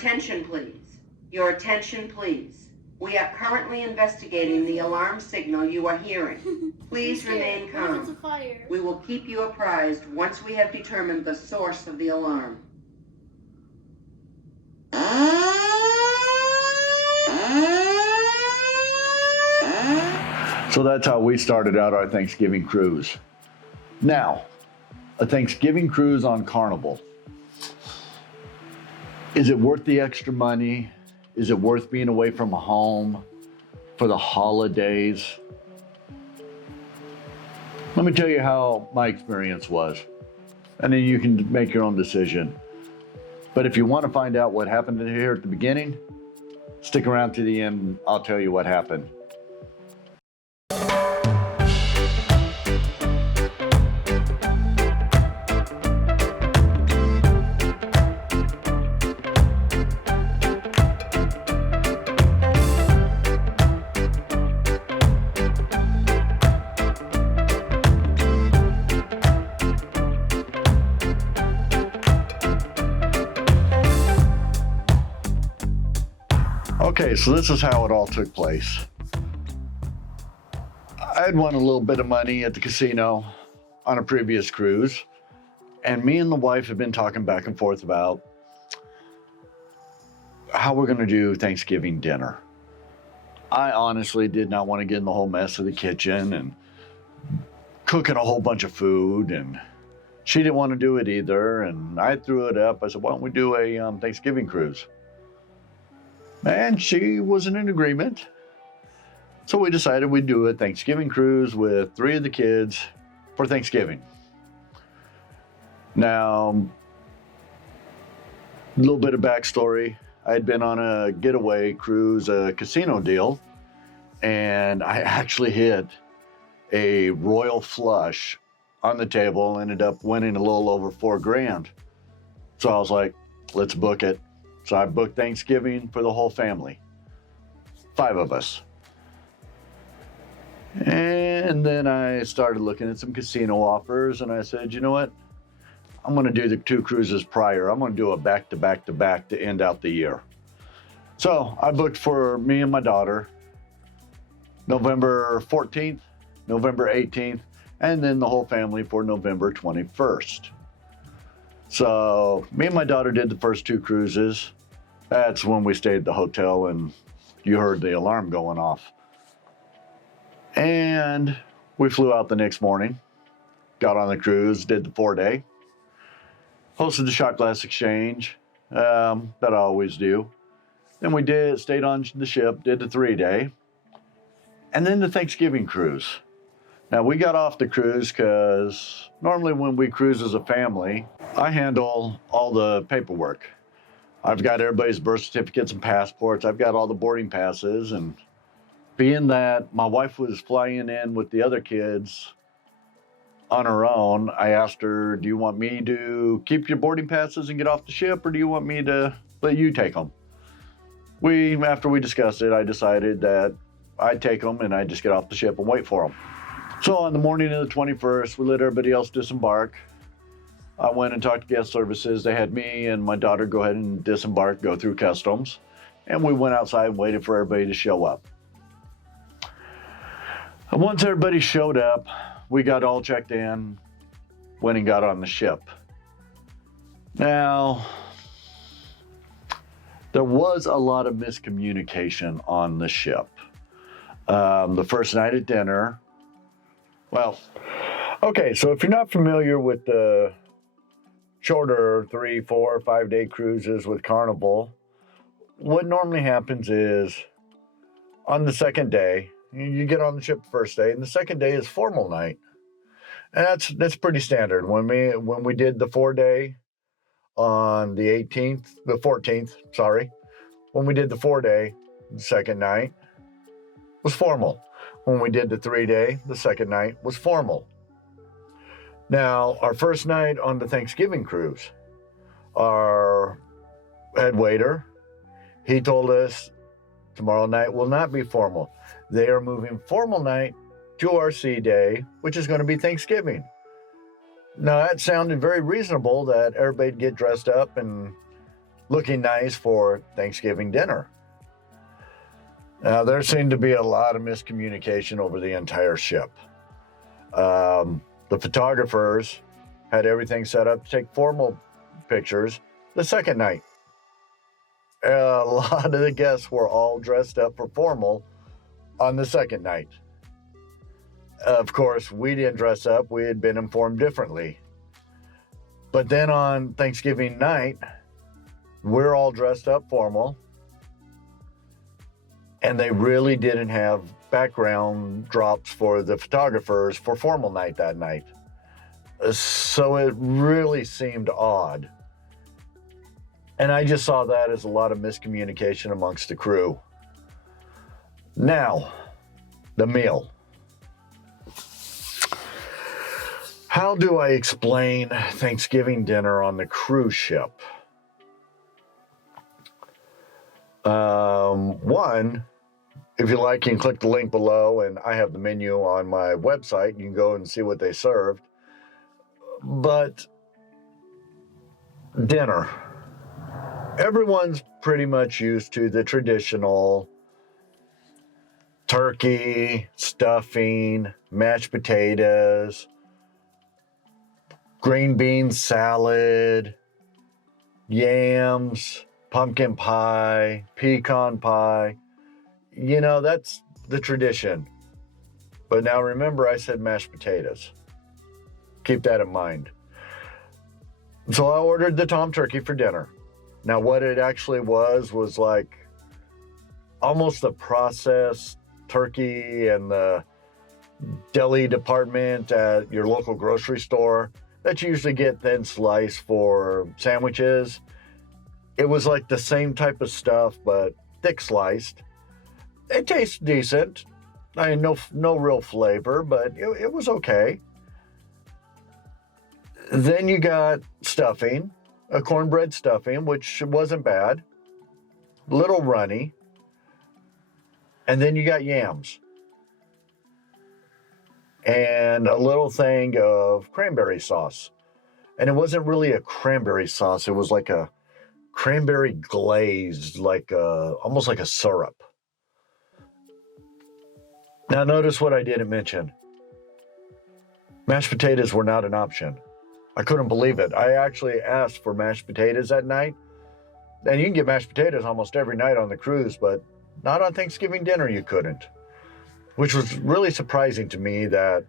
attention, please. Your attention, please. We are currently investigating the alarm signal you are hearing. Please remain calm. It's a fire. We will keep you apprised once we have determined the source of the alarm. So that's how we started out our Thanksgiving cruise. Now, a Thanksgiving cruise on Carnival. Is it worth the extra money? Is it worth being away from home for the holidays? Let me tell you how my experience was, and then you can make your own decision. But if you want to find out what happened here at the beginning, stick around to the end. I'll tell you what happened. Okay, so this is how it all took place. I had won a little bit of money at the casino on a previous cruise, and me and the wife have been talking back and forth about how we're going to do Thanksgiving dinner. I honestly did not want to get in the whole mess of the kitchen and cooking a whole bunch of food, and she didn't want to do it either, and I threw it up. I said, why don't we do a Thanksgiving cruise? And she wasn't in agreement. So we decided we'd do a Thanksgiving cruise with 3 of the kids for Thanksgiving. Now, a little bit of backstory. I had been on a getaway cruise, a casino deal, and I actually hit a royal flush on the table, ended up winning a little over $4,000. So I was like, let's book it. So I booked Thanksgiving for the whole family, 5 of us. And then I started looking at some casino offers, and I said, you know what? I'm going to do the 2 cruises prior. I'm going to do a back-to-back-to-back to end out the year. So I booked for me and my daughter November 14th, November 18th, and then the whole family for November 21st. So me and my daughter did the first 2 cruises. That's when we stayed at the hotel and you heard the alarm going off. And we flew out the next morning, got on the cruise, did the 4-day, hosted the shot glass exchange, that I always do. Then we stayed on the ship, did the 3-day, and then the Thanksgiving cruise. Now, we got off the cruise because normally when we cruise as a family, I handle all the paperwork. I've got everybody's birth certificates and passports. I've got all the boarding passes. And being that my wife was flying in with the other kids on her own, I asked her, do you want me to keep your boarding passes and get off the ship, or do you want me to let you take them? After we discussed it, I decided that I'd take them and I'd just get off the ship and wait for them. So on the morning of the 21st, we let everybody else disembark. I went and talked to guest services. They had me and my daughter go ahead and disembark, go through customs. And we went outside and waited for everybody to show up. And once everybody showed up, we got all checked in, went and got on the ship. Now, there was a lot of miscommunication on the ship. The first night at dinner, well, okay, so if you're not familiar with the shorter 3, 4, 5-day cruises with Carnival, what normally happens is on the second day, you get on the ship the first day, and the second day is formal night. And that's pretty standard. When we did the 4-day on the 14th, when we did the 4-day, the second night was formal. When we did the 3-day, the second night was formal. Now, our first night on the Thanksgiving cruise, our head waiter, he told us tomorrow night will not be formal. They are moving formal night to our sea day, which is going to be Thanksgiving. Now, that sounded very reasonable that everybody'd get dressed up and looking nice for Thanksgiving dinner. Now, there seemed to be a lot of miscommunication over the entire ship. The photographers had everything set up to take formal pictures the second night. A lot of the guests were all dressed up for formal on the second night. Of course, we didn't dress up. We had been informed differently. But then on Thanksgiving night, we're all dressed up formal. And they really didn't have background drops for the photographers for formal night that night. So it really seemed odd. And I just saw that as a lot of miscommunication amongst the crew. Now, the meal. How do I explain Thanksgiving dinner on the cruise ship? One, if you like, you can click the link below, and I have the menu on my website. You can go and see what they served. But dinner. Everyone's pretty much used to the traditional turkey, stuffing, mashed potatoes, green bean salad, yams, pumpkin pie, pecan pie. You know, that's the tradition. But now remember, I said mashed potatoes. Keep that in mind. So I ordered the tom turkey for dinner. Now, what it actually was like almost the processed turkey and the deli department at your local grocery store that you usually get thin sliced for sandwiches. It was like the same type of stuff, but thick sliced. It tastes decent. I mean, no real flavor, but it was okay. Then you got stuffing, a cornbread stuffing, which wasn't bad, a little runny. And then you got yams and a little thing of cranberry sauce. And it wasn't really a cranberry sauce. It was like a cranberry glaze, almost like a syrup. Now notice what I didn't mention. Mashed potatoes were not an option. I couldn't believe it. I actually asked for mashed potatoes that night. And you can get mashed potatoes almost every night on the cruise, but not on Thanksgiving dinner you couldn't. Which was really surprising to me that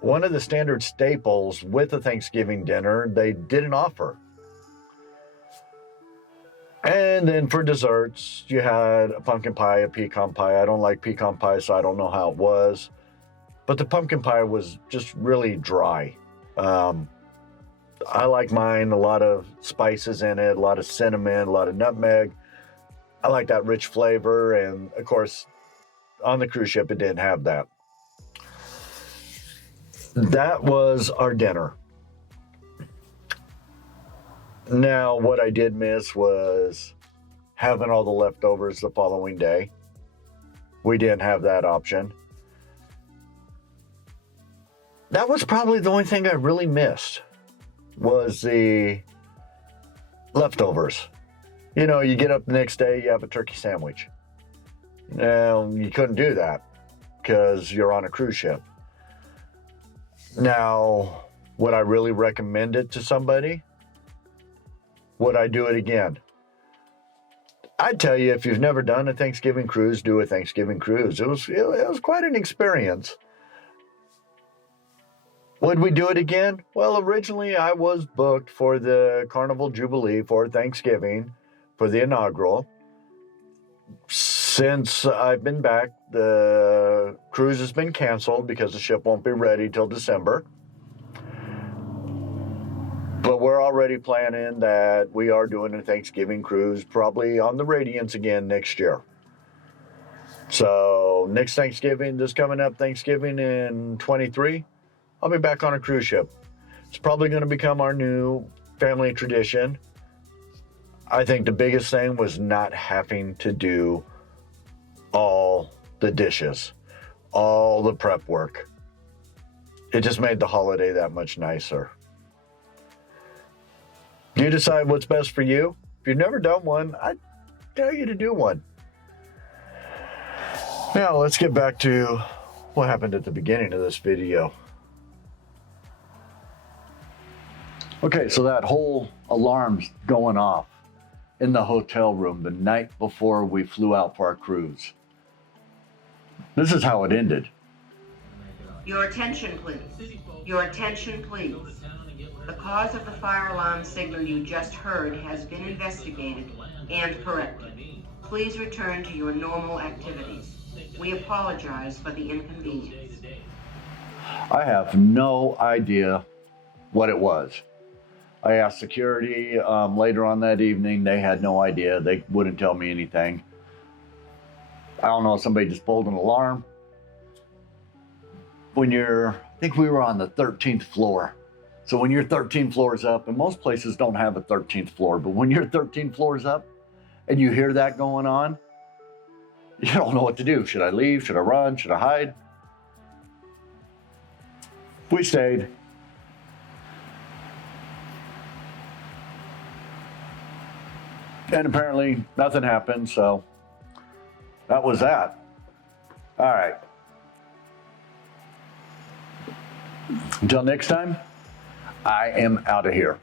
one of the standard staples with the Thanksgiving dinner, they didn't offer. And then for desserts, you had a pumpkin pie, a pecan pie. I don't like pecan pie, so I don't know how it was. But the pumpkin pie was just really dry. I like mine, a lot of spices in it, a lot of cinnamon, a lot of nutmeg. I like that rich flavor. And of course, on the cruise ship, it didn't have that. That was our dinner. Now, what I did miss was having all the leftovers the following day. We didn't have that option. That was probably the only thing I really missed, was the leftovers. You know, you get up the next day, you have a turkey sandwich. Now, you couldn't do that because you're on a cruise ship. Now, would I really recommend it to somebody? Would I do it again? I'd tell you, if you've never done a Thanksgiving cruise, do a Thanksgiving cruise. It was quite an experience. Would we do it again? Well, originally I was booked for the Carnival Jubilee for Thanksgiving, for the inaugural. Since I've been back, the cruise has been canceled because the ship won't be ready till December. But we're already planning that we are doing a Thanksgiving cruise, probably on the Radiance again next year. So next Thanksgiving, this coming up Thanksgiving in 23, I'll be back on a cruise ship. It's probably going to become our new family tradition. I think the biggest thing was not having to do all the dishes, all the prep work. It just made the holiday that much nicer. You decide what's best for you. If you've never done one, I tell you to do one. Now let's get back to what happened at the beginning of this video. Okay, so that whole alarm's going off in the hotel room the night before we flew out for our cruise. This is how it ended. Your attention, please. Your attention, please. The cause of the fire alarm signal you just heard has been investigated and corrected. Please return to your normal activities. We apologize for the inconvenience. I have no idea what it was. I asked security later on that evening. They had no idea. They wouldn't tell me anything. I don't know if somebody just pulled an alarm. I think we were on the 13th floor. So when you're 13 floors up, and most places don't have a 13th floor, but when you're 13 floors up and you hear that going on, you don't know what to do. Should I leave? Should I run? Should I hide? We stayed. And apparently nothing happened, so that was that. All right. Until next time, I am out of here.